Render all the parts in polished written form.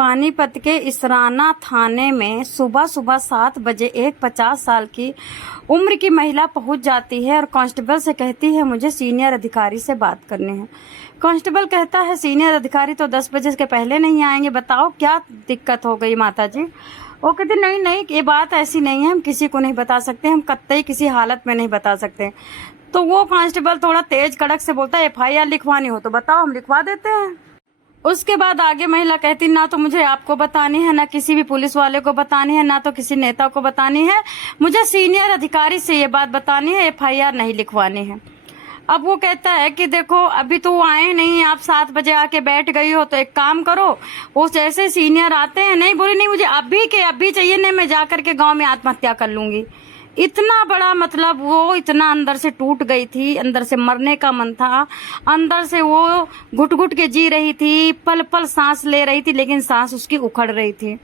पानीपत के इसराना थाने में सुबह सुबह 7 बजे एक 50 साल की उम्र की महिला पहुंच जाती है और कांस्टेबल से कहती है मुझे सीनियर अधिकारी से बात करनी है। कांस्टेबल कहता है सीनियर अधिकारी तो 10 बजे के पहले नहीं आएंगे, बताओ क्या दिक्कत हो गई माता जी। वो कहते नहीं नहीं, ये बात ऐसी नहीं है, हम किसी को नहीं बता सकते, हम कतई किसी हालत में नहीं बता सकते। तो वो कांस्टेबल थोड़ा तेज कड़क से बोलता है FIR लिखवानी हो तो बताओ, हम लिखवा देते हैं। उसके बाद आगे महिला कहती ना तो मुझे आपको बतानी है, ना किसी भी पुलिस वाले को बतानी है, ना तो किसी नेता को बतानी है, मुझे सीनियर अधिकारी से ये बात बतानी है, FIR नहीं लिखवानी है। अब वो कहता है कि देखो अभी तो वो आए नहीं, आप 7 बजे आके बैठ गई हो, तो एक काम करो, वो जैसे सीनियर आते हैं, नहीं बोली नहीं मुझे अभी के अभी चाहिए, नहीं मैं जा करके गाँव में आत्महत्या कर लूंगी। इतना बड़ा मतलब वो इतना अंदर से टूट गई थी, अंदर से मरने का मन था, अंदर से वो घुट घुट के जी रही थी, पल पल सांस ले रही थी, लेकिन सांस उसकी उखड़ रही थी।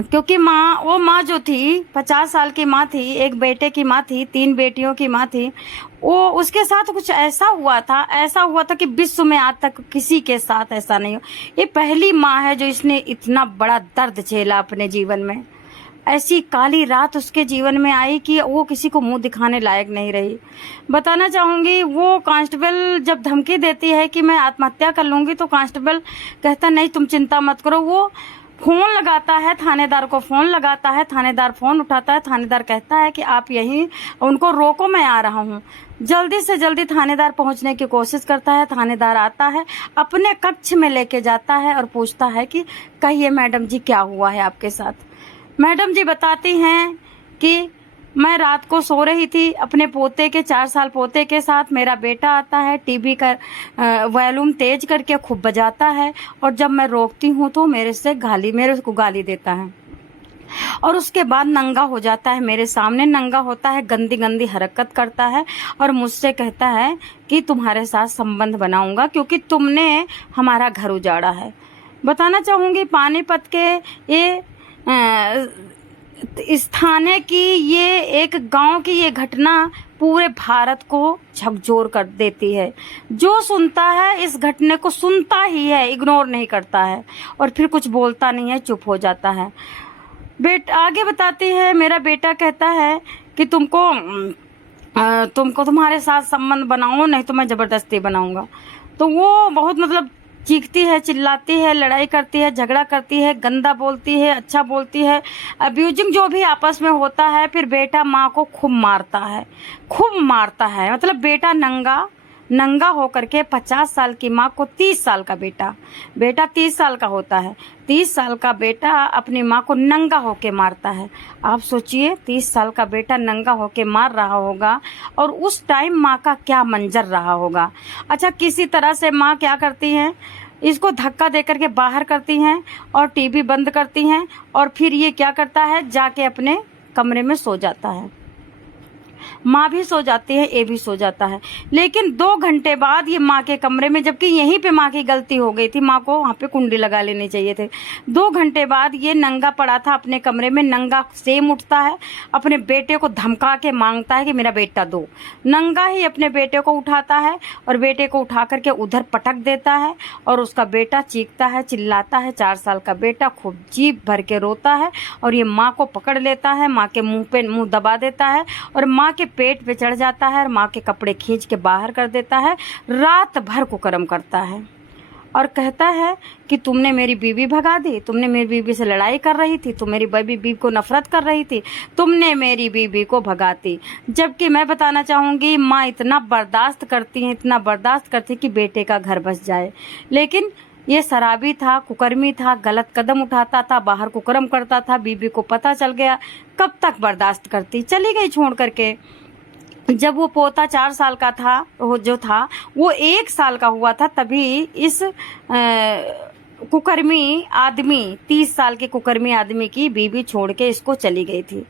क्योंकि वो माँ जो थी 50 साल की माँ थी, एक बेटे की माँ थी, 3 बेटियों की माँ थी। वो उसके साथ कुछ ऐसा हुआ था कि विश्व में आज तक किसी के साथ ऐसा नहीं हो। ये पहली माँ है जो इसने इतना बड़ा दर्द झेला अपने जीवन में। ऐसी काली रात उसके जीवन में आई कि वो किसी को मुंह दिखाने लायक नहीं रही। बताना चाहूंगी, वो कांस्टेबल जब धमकी देती है कि मैं आत्महत्या कर लूंगी, तो कांस्टेबल कहता नहीं तुम चिंता मत करो। वो फोन लगाता है, थानेदार को फोन लगाता है, थानेदार फोन उठाता है, थानेदार कहता है कि आप यहीं उनको रोको, मैं आ रहा हूँ। जल्दी से जल्दी थानेदार पहुंचने की कोशिश करता है। थानेदार आता है, अपने कक्ष में लेके जाता है और पूछता है कि कहिए मैडम जी क्या हुआ है आपके साथ। मैडम जी बताती हैं कि मैं रात को सो रही थी अपने पोते के 4 साल पोते के साथ। मेरा बेटा आता है, टीवी का वॉल्यूम तेज करके खूब बजाता है, और जब मैं रोकती हूँ तो मेरे को गाली देता है, और उसके बाद नंगा हो जाता है, मेरे सामने नंगा होता है, गंदी गंदी हरकत करता है और मुझसे कहता है कि तुम्हारे साथ संबंध बनाऊंगा क्योंकि तुमने हमारा घर उजाड़ा है। बताना चाहूँगी, पानीपत के ये इस थाने की ये एक गांव की ये घटना पूरे भारत को झकझोर कर देती है। जो सुनता है इस घटने को सुनता ही है, इग्नोर नहीं करता है और फिर कुछ बोलता नहीं है, चुप हो जाता है। आगे बताती है, मेरा बेटा कहता है कि तुमको तुम्हारे साथ संबंध बनाऊं, नहीं तो मैं जबरदस्ती बनाऊंगा। तो वो बहुत मतलब चीखती है, चिल्लाती है, लड़ाई करती है, झगड़ा करती है, गंदा बोलती है, अच्छा बोलती है, अब्यूजिंग जो भी आपस में होता है। फिर बेटा माँ को खूब मारता है। मतलब बेटा नंगा होकर के 50 साल की माँ को 30 साल का बेटा 30 साल का होता है, 30 साल का बेटा अपनी माँ को नंगा होके मारता है। आप सोचिए 30 साल का बेटा नंगा होके मार रहा होगा और उस टाइम माँ का क्या मंजर रहा होगा। अच्छा, किसी तरह से माँ क्या करती हैं, इसको धक्का दे करके बाहर करती हैं और टीवी बंद करती हैं, और फिर ये क्या करता है, जाके अपने कमरे में सो जाता है। माँ भी सो जाती है, ये भी सो जाता है। लेकिन 2 घंटे बाद ये माँ के कमरे में, जबकि यहीं पे माँ की गलती हो गई थी, माँ को वहाँ पे कुंडी लगा लेनी चाहिए थे। 2 घंटे बाद ये नंगा पड़ा था अपने कमरे में, नंगा सेम उठता है, अपने बेटे को धमका के मांगता है कि मेरा बेटा दो। नंगा ही अपने बेटे को उठाता है और बेटे को उठा करके उधर पटक देता है, और उसका बेटा चीखता है, चिल्लाता है। 4 साल का बेटा खूब जीभ भर के रोता है, और ये माँ को पकड़ लेता है, माँ के मुंह पे मुंह दबा देता है और माँ के पेट पे चढ़ जाता है और माँ के कपड़े खींच के बाहर कर देता है। रात भर कुकर्म करता है और कहता है कि तुमने मेरी बीवी भगा दी, तुमने मेरी बीवी से लड़ाई कर रही थी, तुम मेरी बीवी को नफरत कर रही थी, तुमने मेरी बीवी को भगाती। जबकि मैं बताना चाहूँगी, माँ इतना बर्दाश्त करती कि बेटे का घर बस जाए। लेकिन ये शराबी था, कुकर्मी था, गलत कदम उठाता था, बाहर कुकर्म करता था। बीबी को पता चल गया, कब तक बर्दाश्त करती, चली गई छोड़ करके। जब वो पोता 4 साल का था, वो 1 साल का हुआ था, तभी इस कुकर्मी आदमी 30 साल के कुकर्मी आदमी की बीवी छोड़ के इसको चली गई थी।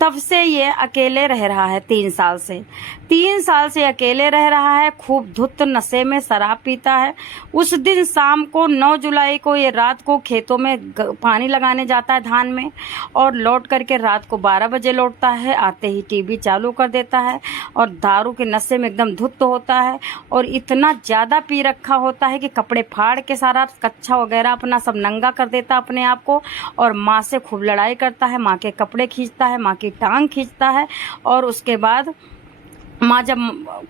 तब से ये अकेले रह रहा है 3 साल से। 3 साल से अकेले रह रहा है, खूब धुत नशे में शराब पीता है। उस दिन शाम को 9 जुलाई को ये रात को खेतों में पानी लगाने जाता है धान में, और लौट करके रात को 12 बजे लौटता है। आते ही टीवी चालू कर देता है और दारू के नशे में एकदम धुत होता है, और इतना ज़्यादा पी रखा होता है कि कपड़े फाड़ के सारा कच्छा वगैरह अपना सब नंगा कर देता है अपने आप को, और माँ से खूब लड़ाई करता है, माँ के कपड़े खींचता है, माँ की टांग खींचता है। और उसके बाद माँ जब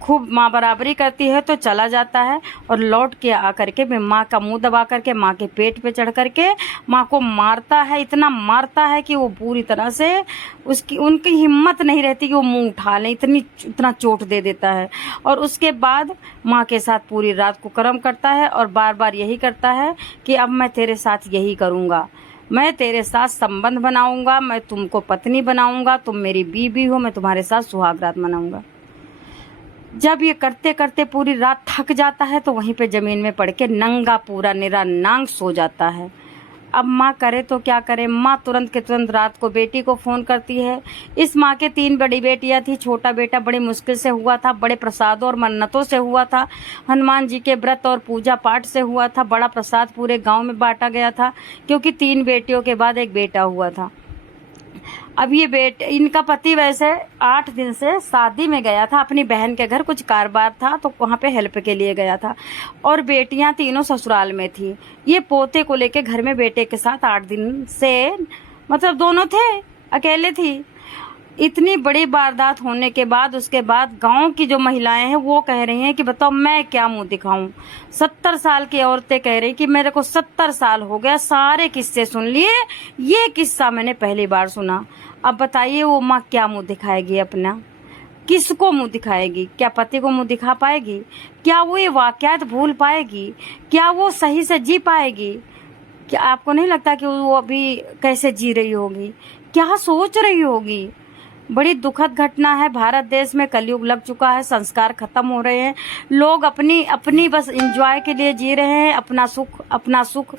खूब माँ बराबरी करती है तो चला जाता है, और लौट के आ करके माँ का मुंह दबा करके माँ के पेट पे चढ़ करके माँ को मारता है। इतना मारता है कि वो पूरी तरह से उनकी हिम्मत नहीं रहती कि वो मुंह उठा लें, इतना चोट दे देता है। और उसके बाद माँ के साथ पूरी रात को कर्म करता है, और बार बार यही करता है कि अब मैं तेरे साथ यही करूँगा, मैं तेरे साथ संबंध बनाऊंगा, मैं तुमको पत्नी बनाऊंगा, तुम मेरी बीवी हो, मैं तुम्हारे साथ सुहाग रात मनाऊंगा। जब ये करते करते पूरी रात थक जाता है तो वहीं पे जमीन में पड़ के नंगा पूरा निरा नांग सो जाता है। अब माँ करे तो क्या करे, माँ तुरंत के तुरंत रात को बेटी को फ़ोन करती है। इस माँ के 3 बड़ी बेटियाँ थी, छोटा बेटा बड़ी मुश्किल से हुआ था, बड़े प्रसादों और मन्नतों से हुआ था, हनुमान जी के व्रत और पूजा पाठ से हुआ था। बड़ा प्रसाद पूरे गांव में बांटा गया था, क्योंकि 3 बेटियों के बाद एक बेटा हुआ था। अब ये इनका पति वैसे 8 दिन से शादी में गया था, अपनी बहन के घर कुछ कारोबार था तो वहाँ पे हेल्प के लिए गया था, और बेटियां तीनों ससुराल में थी। ये पोते को लेके घर में बेटे के साथ 8 दिन से मतलब दोनों थे, अकेले थी। इतनी बड़ी वारदात होने के बाद उसके बाद गांव की जो महिलाएं हैं वो कह रही हैं कि बताओ मैं क्या मुंह दिखाऊं। 70 साल की औरतें कह रही कि मेरे को 70 साल हो गया, सारे किस्से सुन लिए, ये किस्सा मैंने पहली बार सुना। अब बताइए वो माँ क्या मुंह दिखाएगी अपना, किसको मुंह दिखाएगी? क्या पति को मुंह दिखा पाएगी? क्या वो ये वाकयात भूल पाएगी? क्या वो सही से जी पाएगी? क्या आपको नहीं लगता कि वो अभी कैसे जी रही होगी, क्या सोच रही होगी? बड़ी दुखद घटना है। भारत देश में कलयुग लग चुका है, संस्कार खत्म हो रहे हैं, लोग अपनी अपनी बस एंजॉय के लिए जी रहे हैं। अपना सुख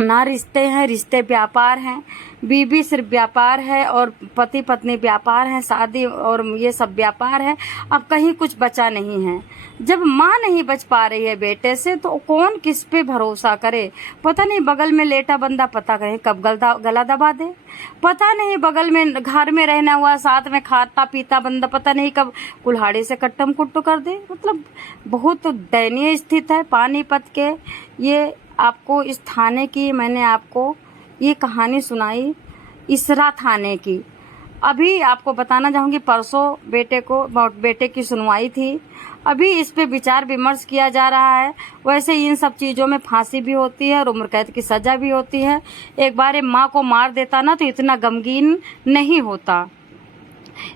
ना रिश्ते हैं, रिश्ते व्यापार हैं, बीवी सिर्फ व्यापार है, और पति पत्नी व्यापार है, शादी और ये सब व्यापार है। अब कहीं कुछ बचा नहीं है। जब माँ नहीं बच पा रही है बेटे से तो कौन किस पे भरोसा करे? पता नहीं बगल में लेटा बंदा पता करे कब गला दबा दे, पता नहीं बगल में घर में रहना हुआ साथ में खाता पीता बंदा पता नहीं कब कुल्हाड़ी से कट्टम कुट्टू कर दे। मतलब बहुत दयनीय स्थिति है पानीपत के। ये आपको इस थाने की मैंने आपको ये कहानी सुनाई, इसरा थाने की। अभी आपको बताना चाहूँगी, परसों बेटे की सुनवाई थी, अभी इस पे विचार विमर्श किया जा रहा है। वैसे इन सब चीज़ों में फांसी भी होती है और उम्र कैद की सज़ा भी होती है। एक बार ये माँ को मार देता ना तो इतना गमगीन नहीं होता,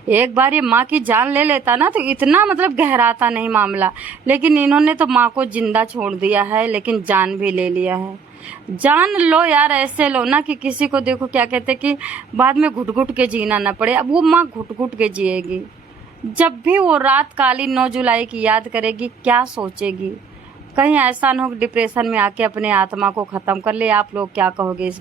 एक बार ये माँ की जान ले लेता ना तो इतना मतलब गहराता नहीं मामला। लेकिन इन्होंने तो माँ को जिंदा छोड़ दिया है, लेकिन जान भी ले लिया है। जान लो यार, ऐसे लो ना कि किसी को देखो क्या कहते कि बाद में घुट घुट के जीना ना पड़े। अब वो माँ घुट घुट के जिएगी। जब भी वो रात काली 9 जुलाई की याद करेगी, क्या सोचेगी? कहीं ऐसा न हो डिप्रेशन में आके अपने आत्मा को खत्म कर ले। आप लोग क्या कहोगे इस